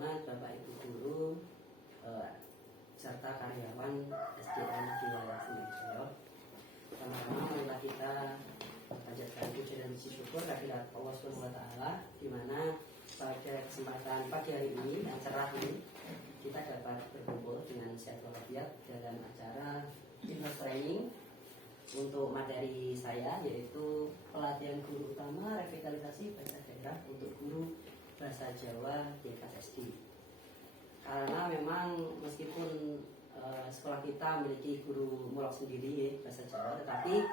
hormat Bapak Ibu guru serta karyawan SDN di wilayah Semedo. Pertama-tama marilah kita panjatkan puji dan syukur kehadirat Allah Subhanahu wa taala, di mana pada kesempatan pagi hari ini yang cerah ini kita dapat berkumpul dengan Syekh Walafiat dalam acara Business Training untuk materi saya, yaitu pelatihan guru utama revitalisasi bahasa daerah untuk guru bahasa Jawa tingkat SD. Karena memang meskipun sekolah kita memiliki guru mulak sendiri bahasa Jawa, tetapi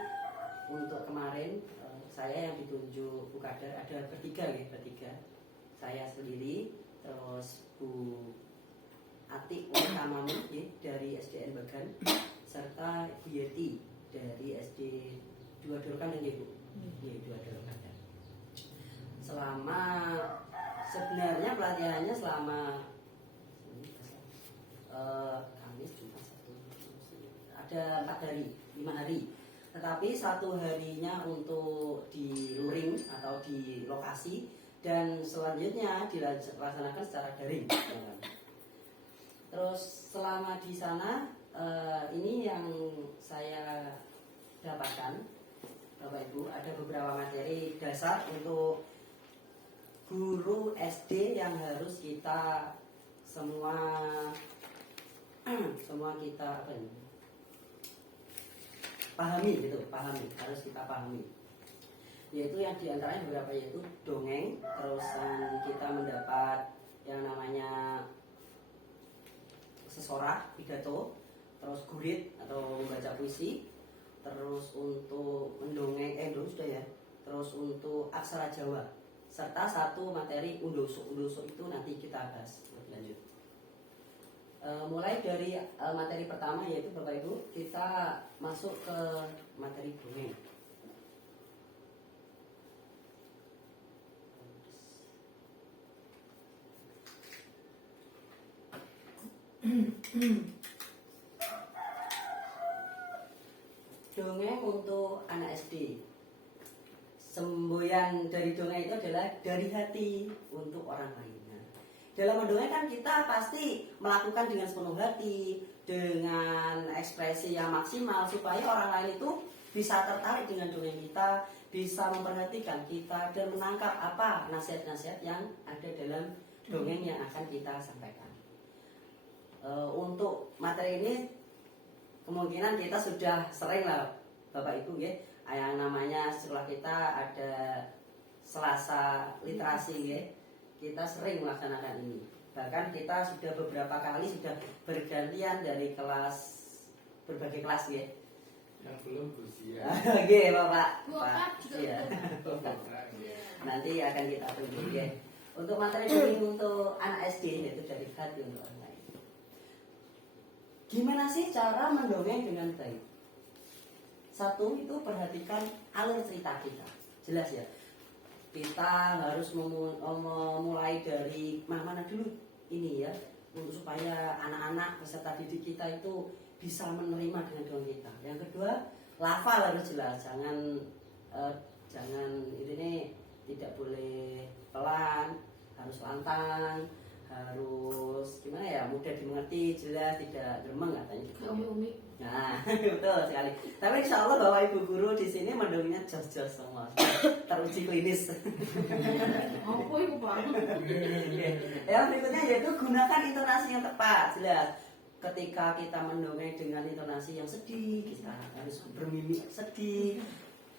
untuk kemarin saya yang ditunjuk Bu Kader ada bertiga. Saya sendiri, terus Bu Atik Utamamu dari SDN Bagan, serta Bu Yeti dari SD 2 Dorokan dan Bu. 2 Dorokan. Sebenarnya pelatihannya selama Kamis, Jumat, Sabtu, ada 4 hari, 5 hari. Tetapi 1 harinya untuk di luring atau di lokasi, dan selanjutnya dilaksanakan secara daring. Terus selama di sana ini yang saya dapatkan, Bapak Ibu, ada beberapa materi dasar untuk guru SD yang harus kita semua kita pahami, harus kita pahami. Yaitu yang diantaranya beberapa, yaitu dongeng, terus kita mendapat yang namanya sesorah, pidato, terus gurit atau membaca puisi, terus untuk mendongeng terus untuk aksara Jawa, serta 1 materi undoso itu nanti kita bahas lebih lanjut. Mulai dari materi pertama, yaitu Bapak Ibu, kita masuk ke materi dongeng. Dongeng untuk anak SD. Semboyan dari dongeng itu adalah dari hati untuk orang lain. Dalam mendongeng kan kita pasti melakukan dengan sepenuh hati, dengan ekspresi yang maksimal, supaya orang lain itu bisa tertarik dengan dongeng kita, bisa memperhatikan kita, dan menangkap apa nasihat-nasihat yang ada dalam dongeng yang akan kita sampaikan. Untuk materi ini kemungkinan kita sudah sering lah Bapak Ibu ya, yang namanya sekolah kita ada Selasa Literasi ya. Kita sering melaksanakan ini. Bahkan kita sudah beberapa kali sudah bergantian dari berbagai kelas ya. Yang belum usia. Oke, Bapak. Iya. Nanti akan kita tunggu ya. Untuk materi ini untuk anak SD, yaitu dari hati untuk orang lain. Gimana sih cara mendongeng dengan baik? 1 itu perhatikan alur cerita kita. Jelas ya. Kita harus memulai dari mana dulu ini ya, untuk supaya anak-anak peserta didik kita itu bisa menerima dengan dongeng kita. Yang kedua, lafal harus jelas, jangan ini tidak boleh pelan, harus lantang, harus gimana ya, mudah dimengerti, jelas, tidak gremeng katanya. Nah, betul sekali. Tapi insya Allah Bapak Ibu guru di sini mendongengnya jos-jos semua, teruji klinis. Apa itu Pak? Ya, berikutnya yaitu gunakan intonasi yang tepat, jelas. Ketika kita mendongeng dengan intonasi yang sedih, kita harus bermimik sedih,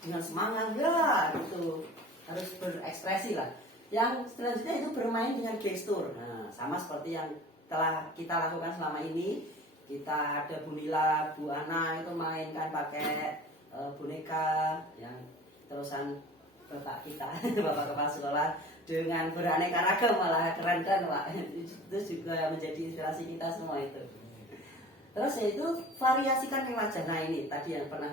dengan semangat ya, gitu. Harus berekspresi lah. Yang selanjutnya itu bermain dengan gestur. Nah, sama seperti yang telah kita lakukan selama ini. Kita ada Bu Nila, Bu Ana itu mainkan pakai boneka, yang terusan bapak kita, bapak kepala sekolah dengan beraneka ragam, malah keren kan Pak. Itu juga menjadi inspirasi kita semua itu. Terus yaitu variasikan wajah. Nah ini tadi yang pernah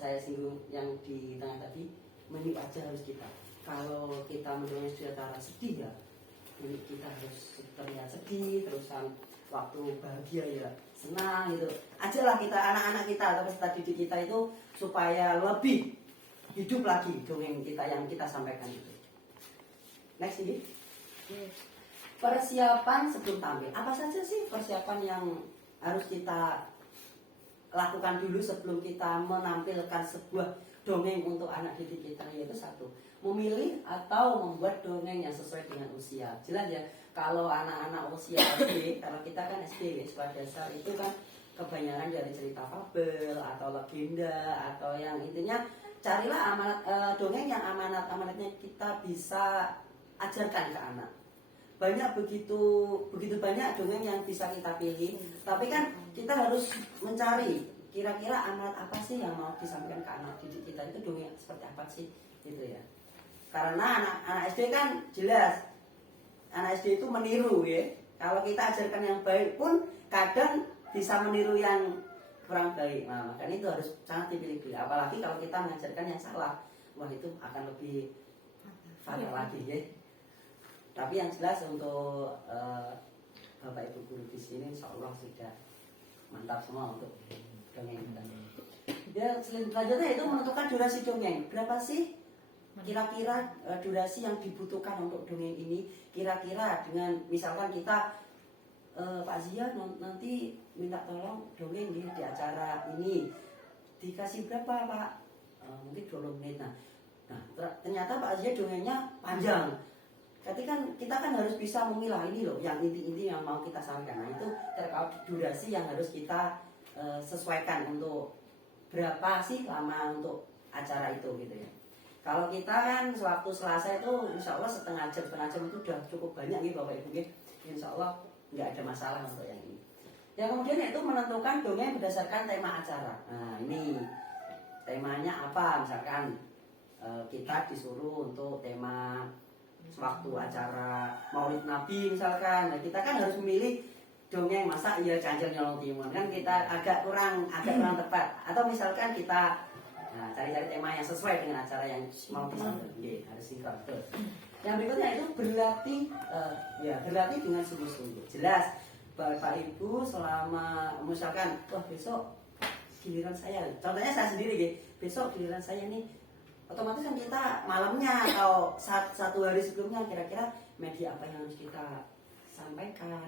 saya singgung yang di tengah tadi, mimik wajah harus kita. Kalau kita mendongeng secara sedih ya, mimik kita harus terlihat sedih, terusan waktu bahagia ya senang gitu. Ajalah kita anak-anak kita atau peserta didik kita itu supaya lebih hidup lagi dongeng kita yang kita sampaikan itu. Next ini. persiapan sebelum tampil. Apa saja sih persiapan yang harus kita lakukan dulu sebelum kita menampilkan sebuah dongeng untuk anak didik kita? Yaitu satu, memilih atau membuat dongeng yang sesuai dengan usia. Jelas ya, kalau anak-anak usia SD, kalau kita kan SD, sekolah dasar itu kan kebanyakan dari cerita fabel atau legenda atau yang intinya carilah dongeng yang amanatnya kita bisa ajarkan ke anak. Banyak begitu banyak dongeng yang bisa kita pilih, tapi kan kita harus mencari kira-kira amanat apa sih yang mau disampaikan ke anak didik kita, itu dongeng seperti apa sih gitu ya. Karena anak SD kan jelas, anak SD itu meniru ya. Kalau kita ajarkan yang baik pun kadang bisa meniru yang kurang baik. Nah, makanya itu harus sangat dipilih-pilih. Apalagi kalau kita mengajarkan yang salah, wah itu akan lebih fatal lagi ya. Tapi yang jelas untuk Bapak Ibu guru di sini insya Allah sudah mantap semua untuk dongeng kita. Ya, selanjutnya itu menentukan durasi dongeng. Berapa sih kira-kira durasi yang dibutuhkan untuk dongeng ini? Kira-kira dengan misalkan kita Pak Zia nanti minta tolong dongeng di acara ini, dikasih berapa Pak? Mungkin 20 menit. Nah ternyata Pak Zia dongengnya panjang. Kita kan harus bisa memilah ini loh, yang inti-inti yang mau kita sampaikan. Nah itu terkait durasi yang harus kita sesuaikan untuk berapa sih lama untuk acara itu gitu ya. Kalau kita kan sewaktu Selasa itu insya Allah setengah jam itu udah cukup banyak nih Bapak Ibu ya. Insya Allah nggak ada masalah untuk yang ini. Yang kemudian itu menentukan dongeng berdasarkan tema acara. Nah ini temanya apa, misalkan kita disuruh untuk tema waktu acara Maulid Nabi misalkan, nah, kita kan harus memilih dongeng masa iya Canjel Nyolong Timun, kan kita agak kurang tepat. Atau misalkan kita cari-cari tema yang sesuai dengan acara yang mau disampaikan, harus sinkron. Yang berikutnya itu berlatih dengan sungguh-sungguh. Jelas Bapak Ibu selama misalkan besok giliran saya, contohnya saya sendiri gitu, besok giliran saya nih, otomatis kan kita malamnya atau satu hari sebelumnya kira-kira media apa yang harus kita sampaikan,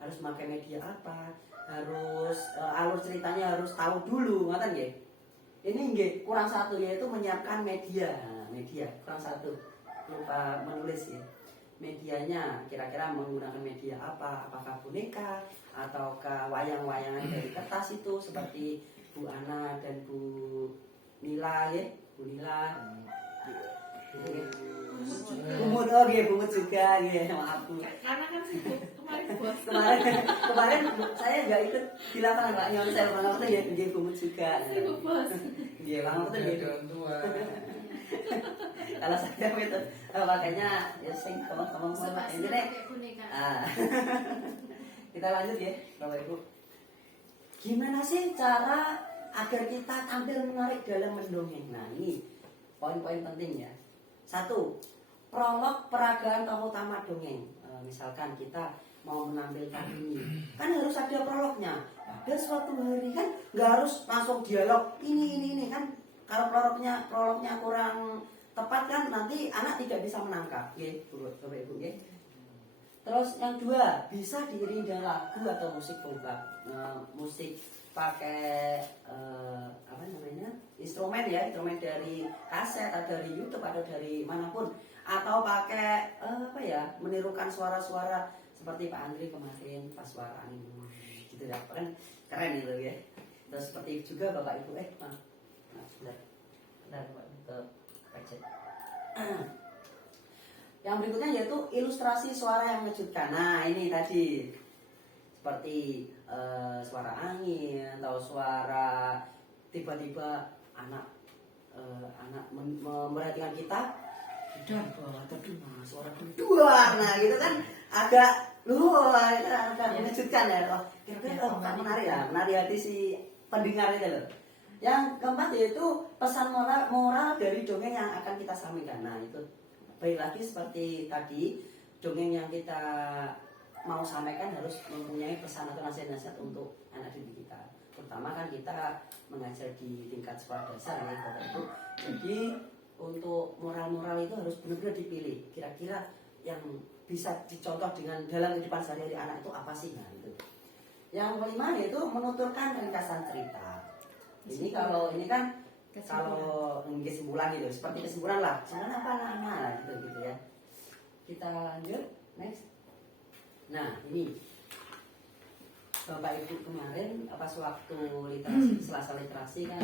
harus pakai media apa, harus alur ceritanya harus tahu dulu, ngoten nggih. Ini nggih kurang satu, yaitu menyiapkan media. Media kurang satu, lupa menulis ya. Medianya kira-kira menggunakan media apa, apakah boneka ataukah wayang-wayangan dari kertas itu seperti Bu Ana dan Bu Nila ya. Bu Nila gitu ya. Bungut bungut juga ya, maaf Bu. Karena kan sibuk kemarin bos. Kemarin saya nggak ikut di lapangan Pak Nyonsel, Bang Betul ya, dia bungut juga. Sibuk bos. Iya, Bang Betul ya. Kalau saya itu makanya ya sing ngomong ini deh. Kita lanjut ya, Bapak Ibu. Gimana sih cara agar kita tampil menarik dalam mendongeng? Nah ini poin-poin penting ya. Satu, prolog peragaan tokoh utama dongeng. Misalkan kita mau menampilkan ini, kan harus ada prolognya. Pada suatu hari kan nggak harus langsung dialog ini kan. Kalau prolognya kurang tepat kan nanti anak tidak bisa menangkap. Bapak Ibu ya. Terus yang dua, bisa diiringi dengan lagu atau musik pengubah. Musik pakai instrumen ya, instrumen dari kaset atau dari YouTube atau dari manapun, atau pakai menirukan suara-suara seperti Pak Andri kemarin pas suara angin gitu ya, kan keren itu ya. Terus seperti juga Bapak Ibu yang berikutnya yaitu ilustrasi suara yang mengejutkan. Nah ini tadi seperti suara angin atau suara tiba-tiba anak memperhatikan kita dan suara kedua, nah gitu kan agak mengejutkan ya. Kira-kira menarik hati si pendengar itu loh. Yang keempat yaitu pesan moral dari dongeng yang akan kita sampaikan. Nah itu baik lagi seperti tadi, dongeng yang kita mau sampaikan harus mempunyai pesan atau nasihat-nasihat untuk anak didik kita. Pertama kan kita mengajar di tingkat sekolah dasar ya Bapak Ibu. Jadi untuk moral-moral itu harus benar-benar dipilih. Kira-kira yang bisa dicontoh dengan dalam kehidupan sehari-hari anak itu apa sih? Nah, itu. Yang kelima yaitu menuturkan ringkasan cerita. Ini kalau ini kan kalau kesimpulan gitu, seperti kesimpulan lah. Kesimpulan apa anak-anak gitu ya. Kita lanjut next. Nah, ini Bapak Ibu kemarin pas waktu literasi Selasa literasi kan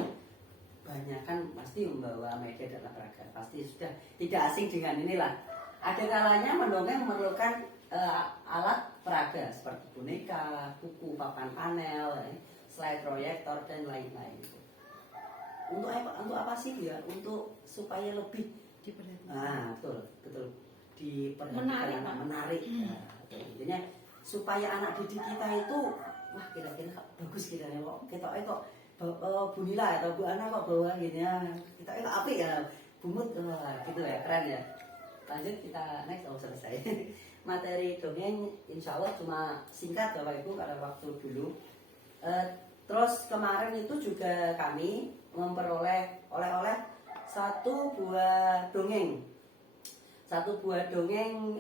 banyak kan pasti membawa media dan peraga, pasti sudah tidak asing dengan inilah. Ada kalanya mendongeng memerlukan alat peraga seperti boneka, buku, papan panel, slide proyektor dan lain-lain. Untuk apa sih ya? Untuk supaya lebih diperhatikan. Betul diperhatikan, menarik. Nah, intinya supaya anak didik kita itu wah kira-kira bagus kira-kira kok kok Bunila atau Bu Ana kok bawa gini ya kita kok apik ya bumut gitu ya keren ya. Lanjut kita next selesai. Materi dongeng insya Allah cuma singkat Bapak Ibu karena waktu dulu. Terus kemarin itu juga kami memperoleh oleh-oleh satu buah dongeng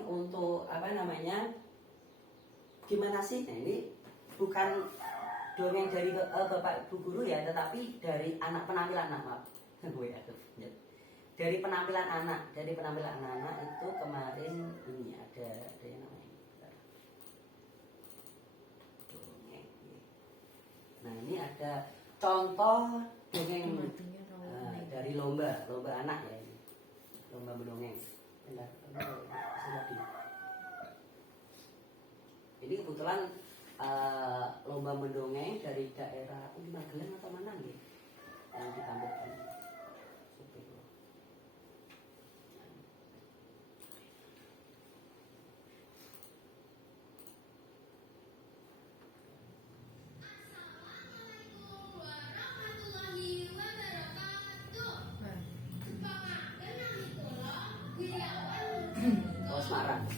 untuk apa namanya gimana sih? Nah, ini bukan dongeng dari Bapak Ibu guru ya, tetapi dari anak penampilan anak. Dari penampilan anak itu kemarin ini ada yang namanya dongeng. Nah, ini ada contoh dongeng dari lomba anak ya ini. Lomba mendongeng. Ini kebetulan lomba mendongeng dari daerah Magelang atau mana nih yang ditampilkan. Semarang.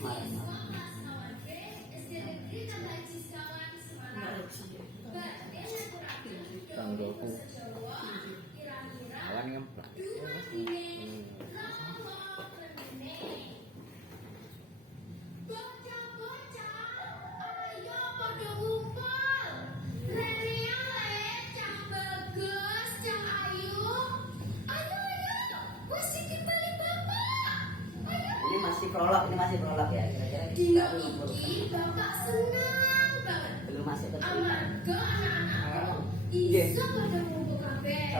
Tanggoku. Awan ngemplak. Ini masih prolog ya. Dino iki bapak senang banget. Belum masuk ke amarga anak-anak iso pada ngumpul kabeh.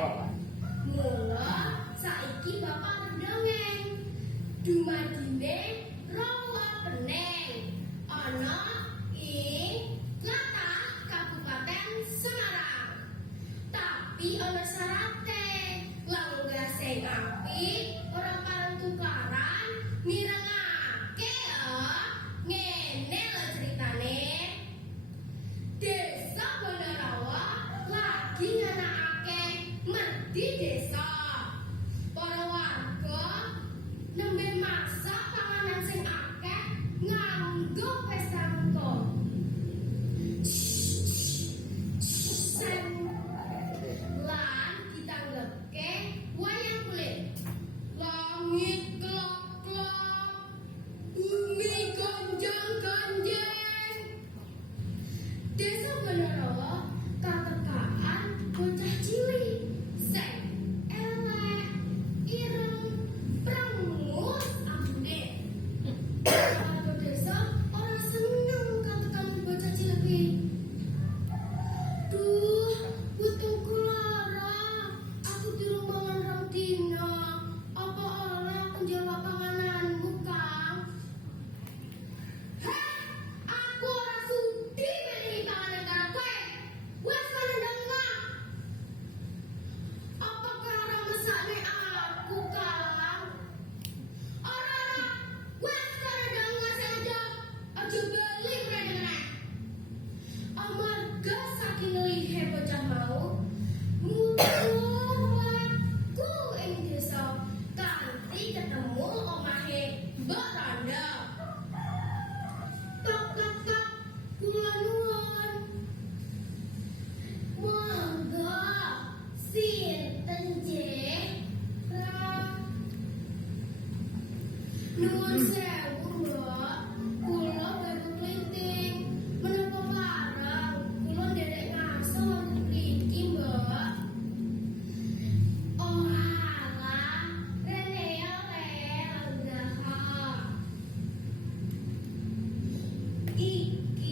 Mula saiki bapak mendongeng. Dumadine rawa peneng ana ing Tlatah Kabupaten Semarang. Tapi ana syarate, lenggah sing apik ora pareng tukaran mirengake ya. Ngene lho ceritane. Desa Bondorawa lagi nganakake Merdi Desa. Para warga nembe masak panganan sing akeh nganggo pesta engko. Lan ditanggepe wayang kulit. Langit klop-klop, bumi gonjang-ganjeng. Desa Bondorawa katekaan bocah cilik sing elek, ireng, prengus ambune. Warga desa ora seneng katekan bocah cilik kuwi. Duh, putuku lara. Aku durung mangan rong dina. Apa oleh aku njawab pangananmu, Kang? Heh, aku ora sudi menehi panganan karo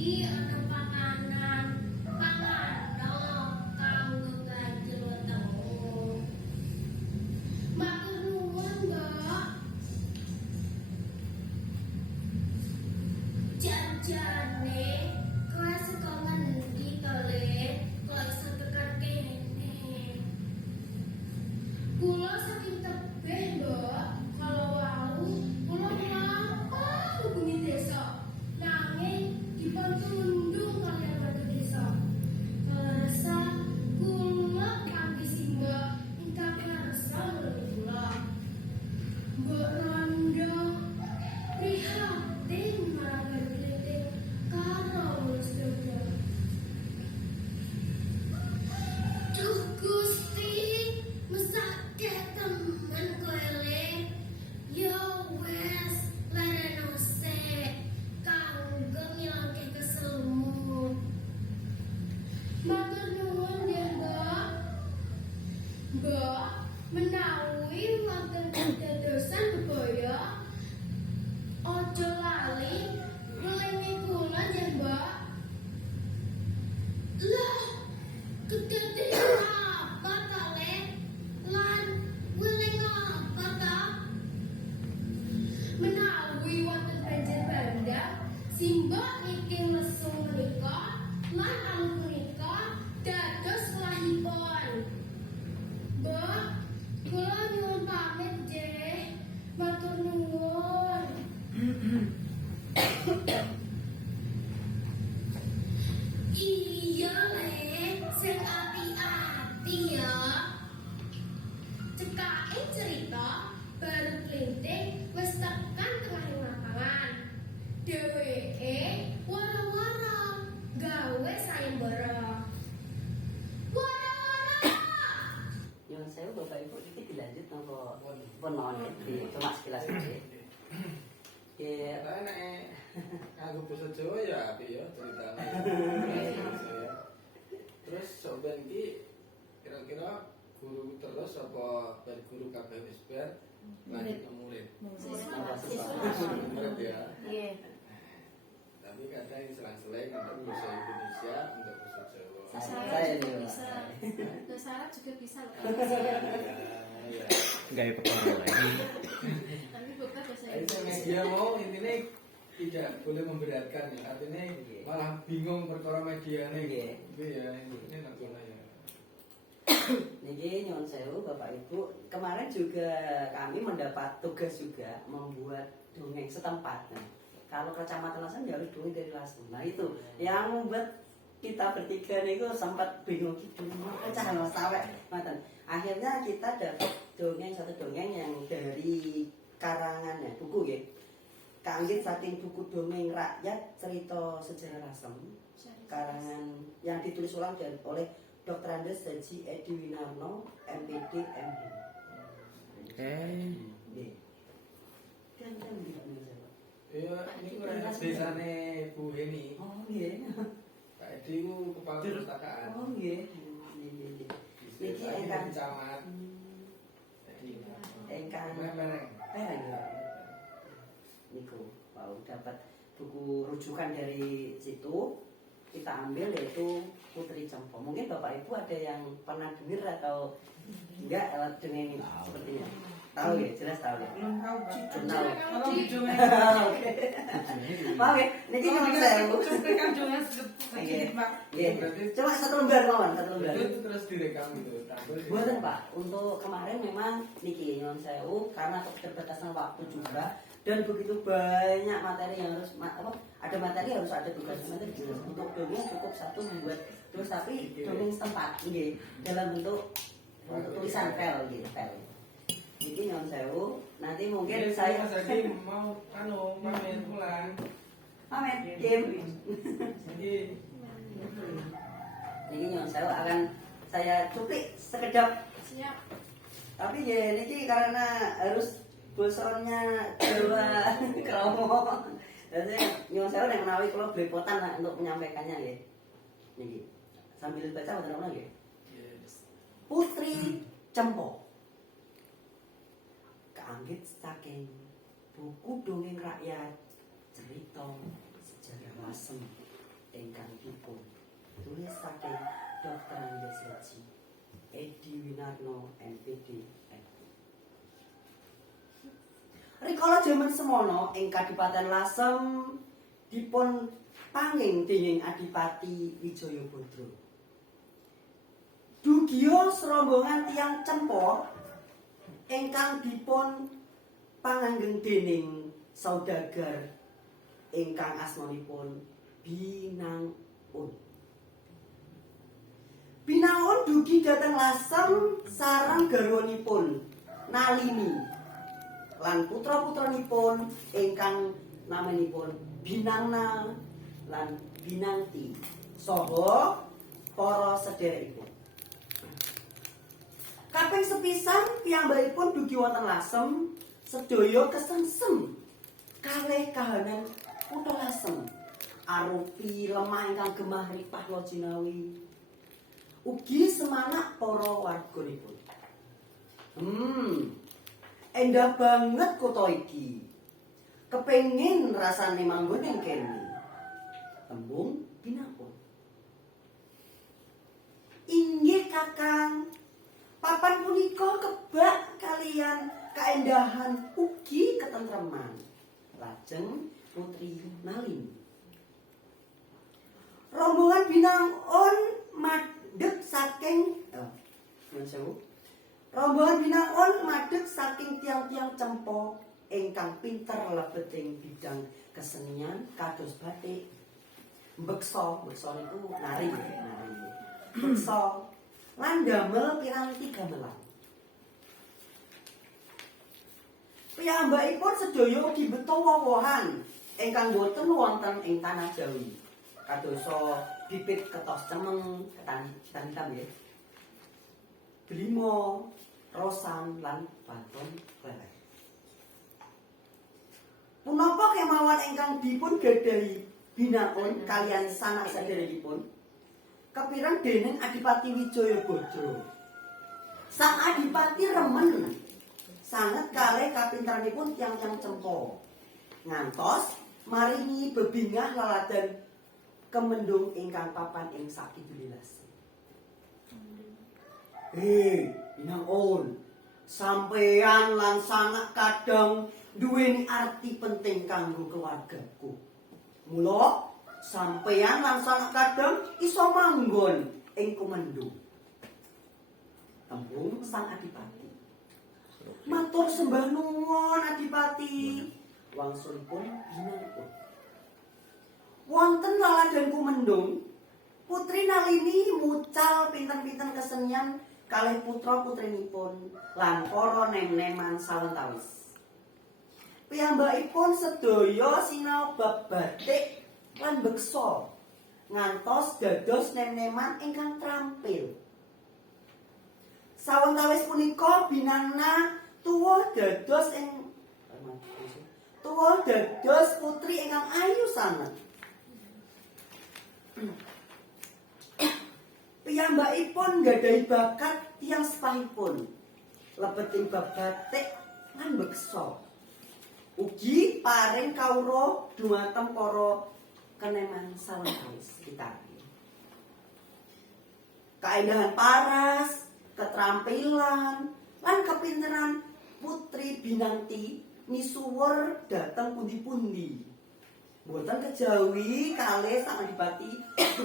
iki ana panganan pangano kanggo ganjel wetengmu. Matur nuwun, Mbak. Janjane kowe saka ngendi to, Le? Kok iso tekan kene? Kula saking tebih, Mbak. Kalau wau kula mlampah hubungi desa. Nanging dipun tundung kaliyan warga desa. Kalau rasa kula kangge simbah ingkang ngarsa nulungi kula. Mbok Rondo prihatin marang kliting karo mulus dodo. Duh Gusti, mesake temen kowe, Le. Yo wes, lareno sik kanggo ngilangke keselmu. Matur nuwun ya, Mbak. Mbak, menawi wonten kedadosan bebaya, ojo lali ngelengi kula ya, Mbak. Lah, kedadean apa ta, Le? Lan weling apa ta? Menawi wonten banjir bandang, simbok niki lesung menika lan alun punika dados selahipun. Mbak, kula nyuwun pamit nggih. Matur nuwun. Iya, Le, sing ati-ati ya. Cekake cerita baru klinting wis tekan tengahing lapangan. Dheweke wara-wara gawe sayembara. Wara-wara. Yang saya Bapak Ibu ini dilanjut nopo penon di cuma sekilas aja. Ya, Lah nek aku basa Jawa ya api ya ceritane. Terus sampean iki kira-kira guru terus apa ben guru kabeh wis bar lanjut ke murid. Murid ya. Iya. Tapi kadang selang-seling untuk bahasa Indonesia, untuk bahasa Jawa. Saya juga. Bisa. Bahasa Arab juga bisa loh. Ya. Gaya pertama lagi. Tapi bukan bahasa Jadi saya Inggris. media mau intinya tidak boleh memberatkan ya. Artinya malah bingung perkara media nih. Itu ya ini nakuna ya. Niki nyuwun sewu Bapak Ibu, kemarin juga kami mendapat tugas juga membuat dongeng setempat. Nah, kalau kecamatan Lasem ya harus dongeng dari Lasem. Nah itu yang membuat kita bertiga nih sempat bingung gitu, pecah loh sampai mantan. Akhirnya kita dapat dongeng satu dongeng yang dari karangan ya buku ya. Kanggit saking buku dongeng rakyat cerita sejarah Lasem, karangan yang ditulis ulang oleh Dr. Andes Haji Edi Winarno, MPD, MD. Nggih. Kan tidak bisa. Iya, ini kurang desane Bu Heni. Oh nggih. Pak Edi ku kepala perpustakaan. Oh nggih. Nggih. Niki Ini engkang camat. Jadi engkang mereng. ya. Niku mau dapat buku rujukan dari situ kita ambil yaitu Putri Cempo. Mungkin Bapak Ibu ada yang pernah dengar atau enggak dengan ini sepertinya. Tahu ya, jelas tahu ya. Belum tahu, Pak. Tahu. Kalau videonya Oke. Maaf ya, niki cuma saya. cuplikan dongeng sedikit, Pak. Nggih. Cuma satu lembar mawon, satu lembar. Itu terus direkam gitu. Buatan Pak, untuk kemarin memang niki nyuwun sewu karena keterbatasan waktu juga dan begitu banyak materi yang harus ada materi harus ada tugas materi jelas. Untuk dongeng cukup satu membuat terus tapi dongeng setempat nggih dalam bentuk tulisan pel gitu pel. Niki nyuwun sewu, nanti mungkin saya Mas Adi mau pamit pulang. pamit game. Jadi Niki nyuwun sewu akan saya cuplik sekedap. Siap. Tapi ya niki karena harus bosornya Jawa kromo. Jadi nyuwun sewu nek menawi kula blepotan lah untuk menyampaikannya nggih. Niki. Sambil baca wonten apa nggih? Putri Cempo. Kaanggit saking buku dongeng rakyat cerita sejarah Lasem. saking Dr. Andes Haji Edi Winarno MPD MPD. Rikala jaman semono ing Kadipaten Lasem dipun panging dening Adipati Wijayabadra. Dugiya serombongan tiyang Cempo ingkang dipun panganggeng dening saudagar ingkang asmanipun Binangun. Binangun dugi dhateng Lasem sareng garwanipun Nalini lan putra-putranipun ingkang namanipun Binangna lan Binangti saha para sedherekipun. Kaping sepisan piyambakipun dugi wonten Lasem sedaya kesengsem kalih kahanan kutha Lasem arupi lemah ingkang gemah ripah lojinawi ugi semanak para warganipun. Endah banget kutha iki. Kepengin rasane manggon ing kene. Tembung Binangun. Inggih Kakang, papan punika kebak kalian kaendahan ugi ketentreman. Lajeng Putri Nalini. Rombongan Binangun madhep saking Rombongan Binangun madhep saking tiang-tiang Cempo ingkang pinter lebeting bidang kesenian kados batik, beksa niku nari, beksa lan damel piranti gamelan. Piyambakipun sedaya ugi beto wowohan ingkang boten wonten ing tanah Jawi. Kadosa bibit ketos cemeng, ketan hitam nggih. Blimo, rosan lan baton klewer. Punapa kemawon ingkang dipun gadahi Binangun kalian sanak sadherekipun kepireng dening Adipati Wijayabadra. Sang Adipati remen sanget kalih kapinteranipun tiyang-tiyang Cempo. Ngantos maringi bebingah laladan kemendung ingkang papan ing sakidul Lasem. Binangun, sampeyan lan sanak kadang duweni arti penting kanggo keluargaku. Mula sampeyan lan sanak kadang iso manggon ing Kumendung. Tembung Sang Adipati. Matur sembah nuwun Adipati. Wangsulipun Binangun. Wonten laladan Kumendung, Putri Nalini mucal pinten-pinten kesenian kalih putra-putrinipun lan para nem-neman sawetawis. Piyambakipun sedaya sinau bab batik lan beksa ngantos dados nem-neman ingkang trampil. Sawetawis punika Binangna tuwa dados putri ingkang ayu sanget. Piyambakipun gadahi bakat tiyang sepahipun lebeting bab batik lan beksa. Ugi paring kawruh dhumateng para keneman sawetawis kita. Kaendahan paras, keterampilan lan kepinteran Putri Binanti misuwur dhateng pundi-pundi. Boten kejawi kalih Sang Adipati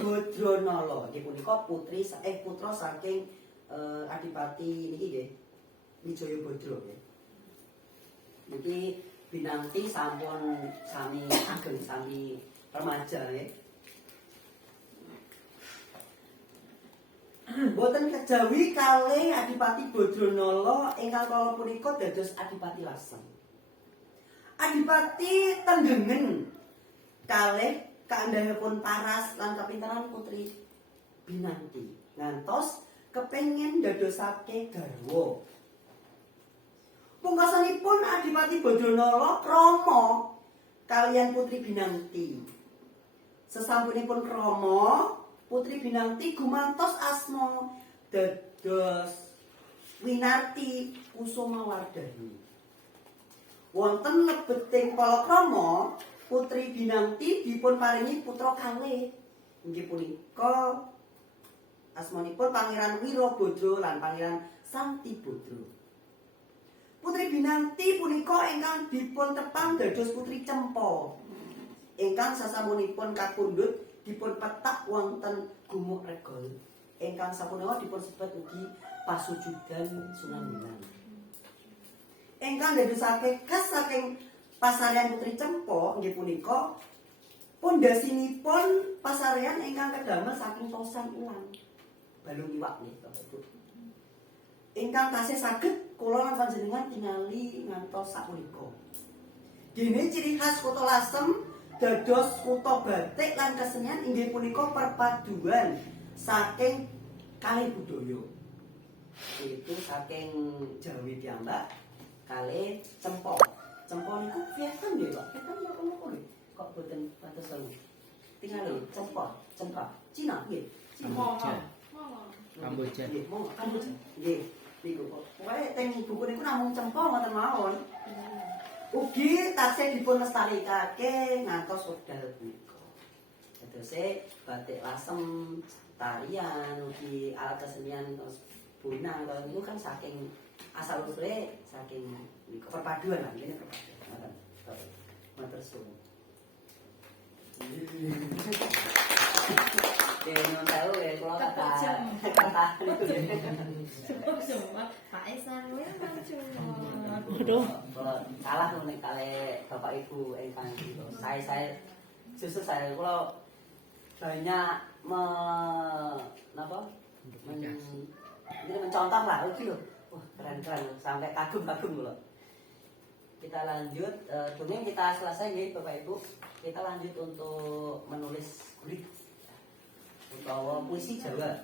Badranala. Nggih punika putra saking Adipati niki nggih Wijayabadra nggih. Niki Binanti sampun sami ageng sami remaja nggih. Boten kejawi kalih Adipati Badranala ingkang kala punika dados Adipati Lasem. Adipati Tenggengen kalih kaendahipun paras lan kapinteran Putri Binanti ngantos kepengin dadosake garwa. Pungkasanipun Adipati Badranala krama kaliyan Putri Binanti. Sesampunipun krama, Putri Binanti gumantos asma dados Winarti Kusumawardhani. Wonten lebeting palakrama Putri Binanti dipun paringi putra kalih inggih punika Asmanipun Pangeran Wirabadra lan Pangeran Santibadra. Putri Binanti punika ingkang dipun tepang dados Putri Cempa. Ingkang sasampunipun kapundhut dipun petak wonten Gumuk Regol. Ingkang sapunika dipun sebat ugi Pasujudan Sunan Bonang. Ingkang ndadosake khas saking pasarean Putri Cempa inggih punika pundhasinipun pasarean ingkang kedamel saking tosan ulang. Balung iwak nggih Bapak Ibu. Ingkang tasih saged kula lan panjenengan tingali ngantos sapunika. Dene ciri khas Kutha Lasem dados kutha batik lan kesenian inggih punika perpaduan saking kalih budaya. Itu saking Jawi piyambak kalih Cempa. Cempa niku Vietnam nggih, Pak. Vietnam napa napa nggih? Kok boten patos sewu. Tingali Cempa. Cina nggih. Kamboja. Monggo. Kamboja. Nggih, monggo Kamboja. Nggih. Niku kok. Pokoke teng buku niku namung Cempa ngoten mawon. Ugi taksih dipun lestarikake ngantos wekdal punika. Tegese batik Lasem, tarian, ugi alat kesenian bonang niku kan saking asal usule saking niku perpaduan lah, ini perpaduan. Matur suwun. Nyuwun sewu ya kula kata niku. Semua Pak Esan ya Waduh. Salah nek kalih Bapak Ibu ingkang saya justru saya kula banyak mencontoh lah iki lho. Wah, keren-keren sampai kagum-kagum lho. Kita lanjut dongeng kita selesai nggih Bapak Ibu. Kita lanjut untuk menulis gurit utawa puisi Jawa.